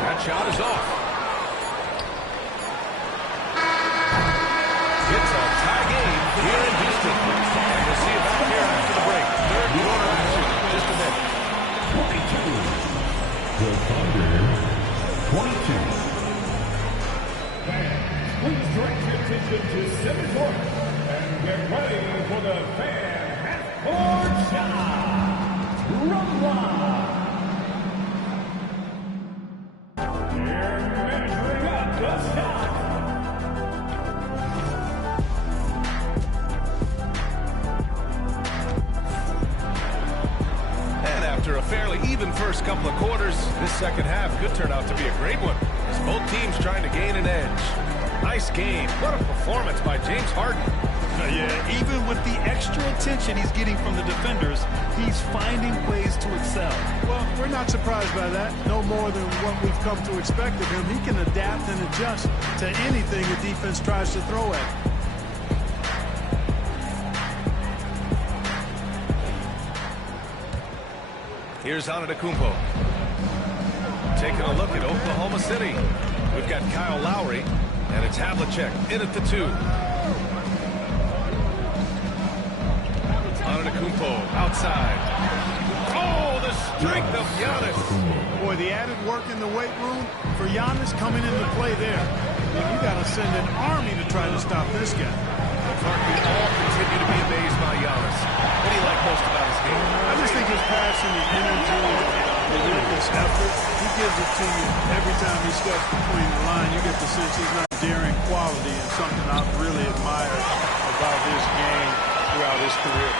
That shot is off. It's a tie game here in Houston. And we'll see you back here after the break. Third quarter action in just a minute. 22. The Thunder, 22. Please direct your attention to center court and get ready for the fan half-court shot. Rumble. Here a fairly even first couple of quarters, this second half could turn out to be a great one, as both teams trying to gain an edge. Nice game. What a performance by James Harden. Yeah, even with the extra attention he's getting from the defenders, he's finding ways to excel. Well, we're not surprised by that. No more than what we've come to expect of him. He can adapt and adjust to anything a defense tries to throw at him. Here's Antetokounmpo. Taking a look at Oklahoma City. We've got Kyle Lowry, and it's Havlicek in at the 2. Antetokounmpo outside. Oh, the strength of Giannis. Boy, the added work in the weight room for Giannis coming into play there. I mean, you got to send an army to try to stop this guy. Clark, we all continue to be amazed by Giannis. What do you like most about his game? I just think his passion, his energy, the relentless effort, he gives it to you every time he steps between the line. You get the sense he's not daring quality, and something I've really admired about his game throughout his career.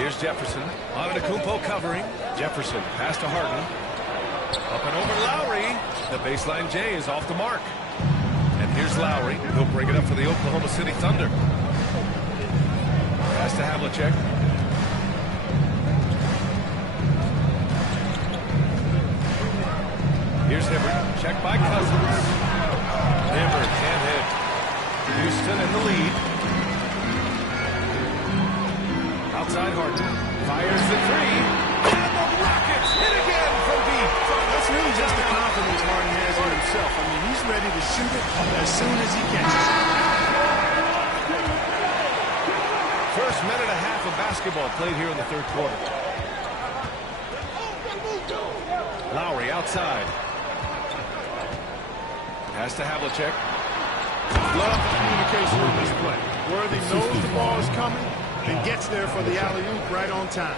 Here's Jefferson. Antetokounmpo covering. Jefferson pass to Harden. Up and over Lowry. The baseline J is off the mark. And here's Lowry. He'll bring it up for the Oklahoma City Thunder. Pass to Havlicek. Here's Hibbert. Check by Cousins. Hibbert can't hit. Houston in the lead. Outside Harden. Fires the 3. And the Rockets hit again from deep. That's really just the confidence Harden has in himself. I mean, he's ready to shoot it as soon as he catches it. First minute and a half of basketball played here in the third quarter. Lowry outside. Pass to Havlicek. Love the communication on this play. Worthy knows the ball is coming and gets there for the alley-oop right on time.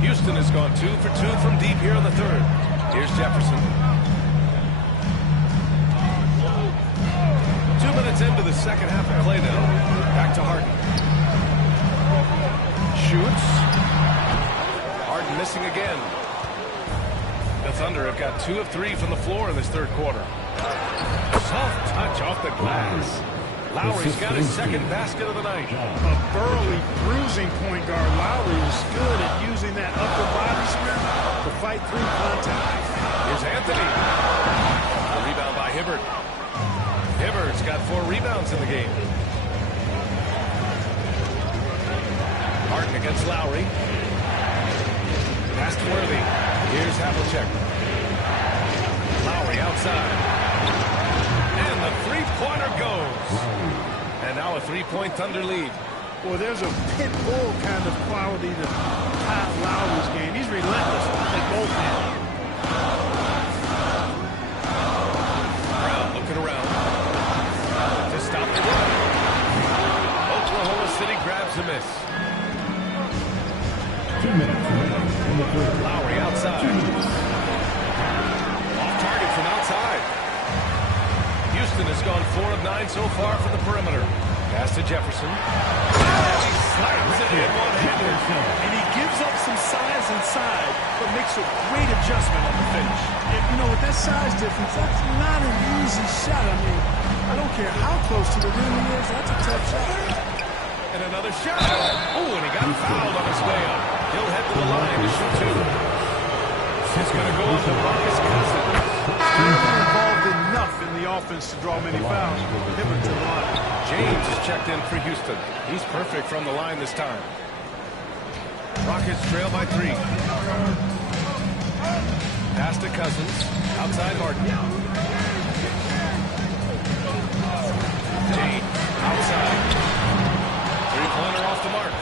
Houston has gone 2 for 2 from deep here in the third. Here's Jefferson. 2 minutes into the second half of play now. Back to Harden. Shoots. Harden missing again. The Thunder have got 2 of 3 from the floor in this third quarter. Soft touch off the glass. Lowry's got his second basket of the night. A burly, bruising point guard. Lowry is good at using that upper body strength to fight through contact. Here's Anthony. A rebound by Hibbert. Hibbert's got 4 rebounds in the game. Harden against Lowry. Pass to Worthy. Here's Havlicek. Lowry outside. And the three-pointer goes. And now a 3-point Thunder lead. Well, there's a pit bull kind of quality to Kyle Lowry's game. He's relentless at both ends. Brown looking around to stop the run. Oklahoma City grabs a miss. 2 minutes in the third. Lowry outside. Off target from outside. Houston has gone 4 of 9 so far from the perimeter. Pass to Jefferson. And he slams it in one-handed. And he gives up some size inside, but makes a great adjustment on the finish. And, you know, with that size difference, that's not an easy shot. I mean, I don't care how close to the rim he is. That's a tough shot. And another shot. Oh, and he got fouled on his way up. He'll head to the line to shoot 2. It's going to go on to Marcus Cousins. Involved enough in the offense to draw many fouls. Hibbert to the line. James is checked in for Houston. He's perfect from the line this time. Rockets trail by 3. Pass to Cousins. Outside Harden. James outside. Three-pointer off the mark.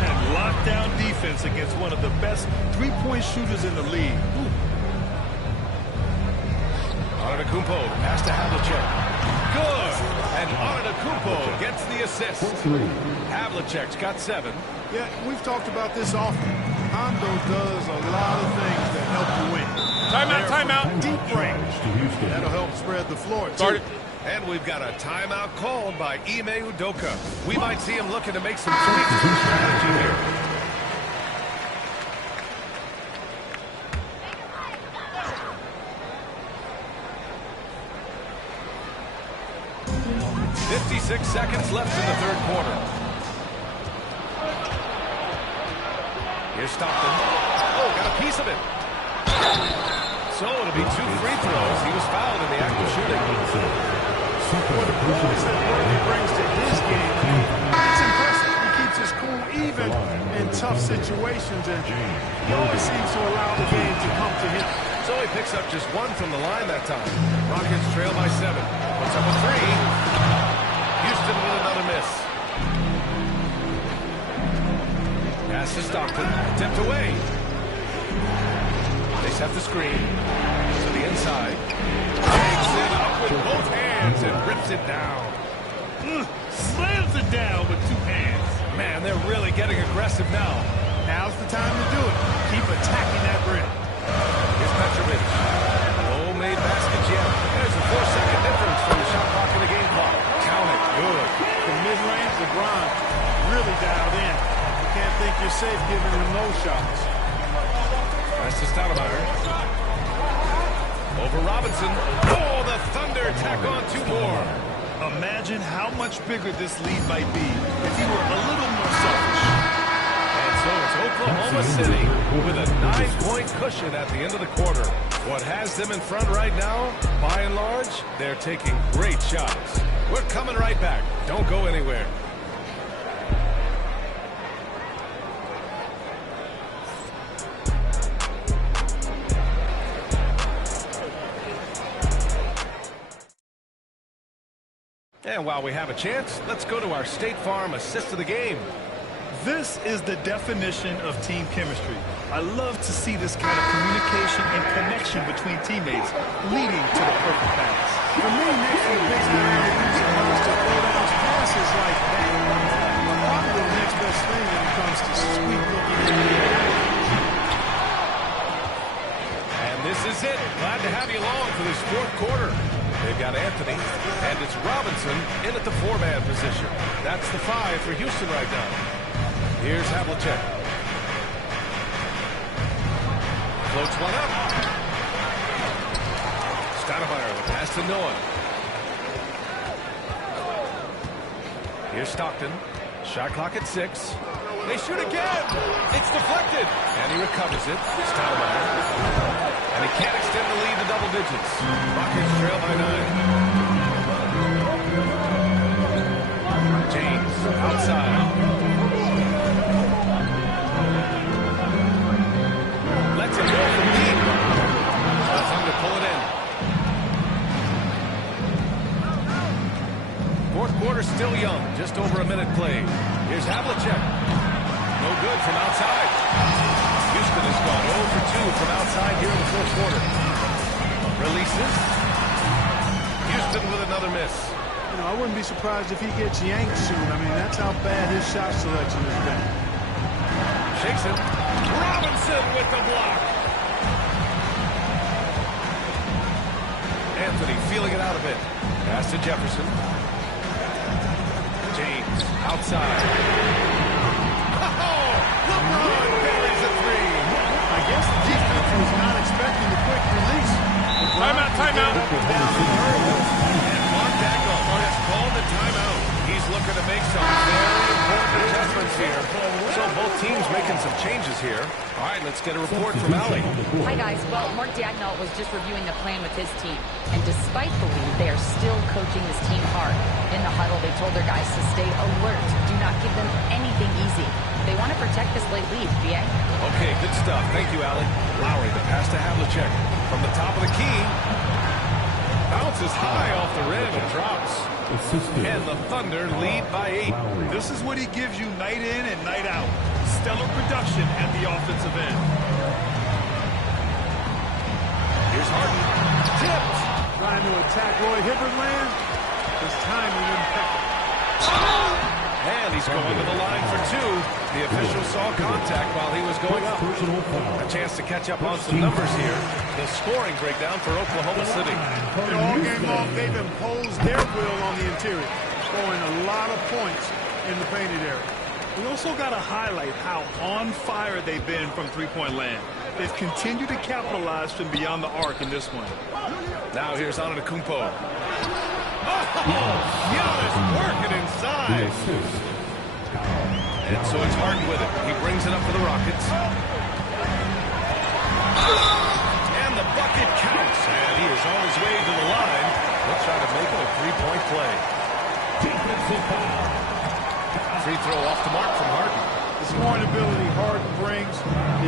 And lockdown defense against one of the best three-point shooters in the league. Antetokounmpo, pass to Havlicek. Good! And Antetokounmpo gets the assist. Havlicek's got 7. Yeah, we've talked about this often. Hondo does a lot of things that help you win. Timeout. Deep range. That'll help spread the floor, too. Start it. And we've got a timeout called by Ime Udoka. We might see him looking to make some tweaks to the strategy here. 6 seconds left in the third quarter. Here's Stockton. Oh, got a piece of it. So it'll be 2 free throws. He was fouled in the act of shooting. What the poise that Worthy brings to his game, it's impressive. He keeps his cool even in tough situations, and he always seems to allow the game to come to him. So he picks up just 1 from the line that time. Rockets trail by 7. Puts up a 3. Houston with another miss. Pass to Stockton. Tipped away. They set the screen to the inside. Takes it up with both hands and rips it down. Slams it down with 2 hands. Man, they're really getting aggressive now. Now's the time to do it. Keep attacking that rim. Here's Petrovic. Homemade basket jam. There's a 4-second difference from the shot clock and the game clock. Count it. Good. The mid-range, LeBron really dialed in. You can't think you're safe giving him those shots. Pass to Stoudemire. Over Robinson. Oh, the Thunder tack on 2 more. Imagine how much bigger this lead might be if he were a little more selfish. And so it's Oklahoma City with a 9-point cushion at the end of the quarter. What has them in front right now, by and large, they're taking great shots. We're coming right back. Don't go anywhere. And while we have a chance, let's go to our State Farm assist of the game. This is the definition of team chemistry. I love to see this kind of communication and connection between teammates leading to the perfect pass. For me, next to the baseline alley-oops to throw-downs, passes like that, probably the next best thing when it comes to sweet looking in the air. And this is it. Glad to have you along for this fourth quarter. They've got Anthony, and it's Robinson in at the 4-man position. That's the 5 for Houston right now. Here's Havlicek. Floats one up. Stoudemire, the pass to Noah. Here's Stockton. Shot clock at 6. They shoot again. It's deflected. And he recovers it. Stoudemire. And he can't extend the lead to double digits. Rockets trail by 9. James outside. Lets it go from deep. The Thunder pull it in. Fourth quarter still young. Just over a minute played. Here's Havlicek. No good from outside. Houston has gone 0 for 2 from outside here in the fourth quarter. Releases. Houston with another miss. You know, I wouldn't be surprised if he gets yanked soon. I mean, that's how bad his shot selection has been. Shakes it. Robinson with the block. Anthony feeling it out a bit. Pass to Jefferson. James outside. Oh, LeBron buries a 3. I guess the defense was not expecting the quick release. Timeout. And Mark Dagnall has called the timeout. He's looking to make some very important adjustments here. So both teams making some changes here. All right, let's get a report from Allie. Hi, guys. Well, Mark Dagnall was just reviewing the plan with his team. And despite the lead, they are still coaching this team hard. In the huddle, they told their guys to stay alert. Do not give them anything easy. They want to protect this late lead, BA. Okay, good stuff. Thank you, Allie. Lowry, the pass to Havlicek. From the top of the key. Bounces high off the rim and drops. And the Thunder lead by 8. This is what he gives you night in and night out. Stellar production at the offensive end. Here's Harden. Tipped. Trying to attack Roy Hibbert land. His timing impeccable. And he's going to the line for 2. The official saw contact while he was going up. A chance to catch up on some numbers here. The scoring breakdown for Oklahoma City. You know, all game long, they've imposed their will on the interior, scoring a lot of points in the painted area. We also got to highlight how on fire they've been from three-point land. They've continued to capitalize from beyond the arc in this one. Now here's Antetokounmpo. Oh, Giannis working inside. And so it's Harden with it. He brings it up for the Rockets. And the bucket counts. And he is on his way to the line. Let's try to make it a three-point play. Free throw off the mark from Harden. The scoring ability Harden brings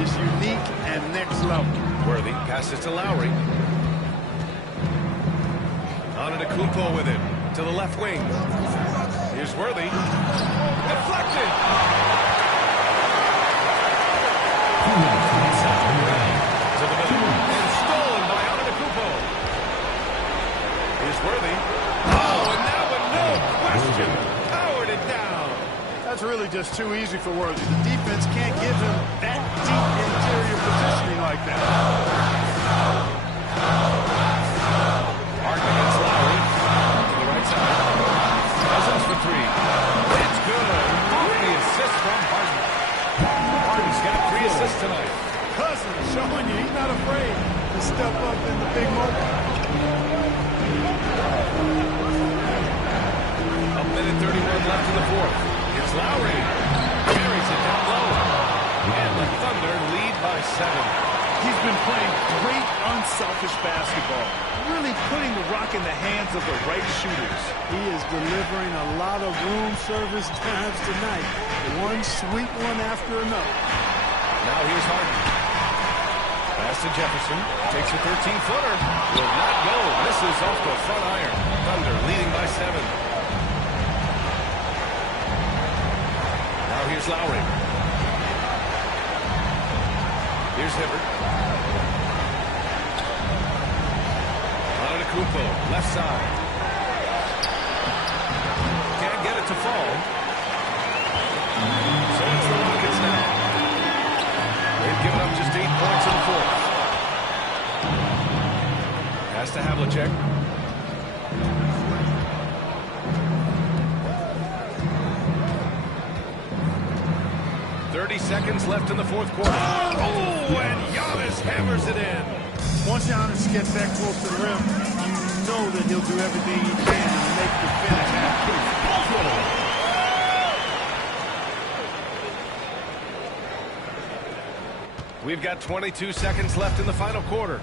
is unique and next level. Worthy passes to Lowry. Antetokounmpo with it to the left wing. Here's Worthy. Deflected. To the middle. And stolen by Antetokounmpo. Here's Worthy. Oh, and that one, no question. Powered it down. That's really just too easy for Worthy. The defense can't give him that deep interior positioning like that. Harden against Lowry. To the right side. Cousins for three. It's good. Off the assist from Harden. Harden's got 3 assists tonight. Cousins showing you he's not afraid to step up in the big moment. A minute 31 left in the fourth. Here's Lowry. Carries it down low. And the Thunder lead by 7. He's been playing great, unselfish basketball. Really putting the rock in the hands of the right shooters. He is delivering a lot of room service drives tonight. One sweet one after another. Now here's Harden. Pass to Jefferson. Takes a 13-footer. Will not go. Misses off the front iron. Thunder leading by 7. Now here's Lowry. Here's Hibbert. Antetokounmpo, left side. Can't get it to fall. So it's the Rockets now. They've given up just 8 points in the fourth. Pass to Havlicek. Seconds left in the fourth quarter. Oh, and Giannis hammers it in. Once Giannis gets that close to the rim, you know that he'll do everything he can to make the finish happen. We've got 22 seconds left in the final quarter.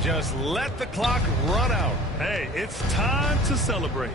Just let the clock run out. Hey, it's time to celebrate.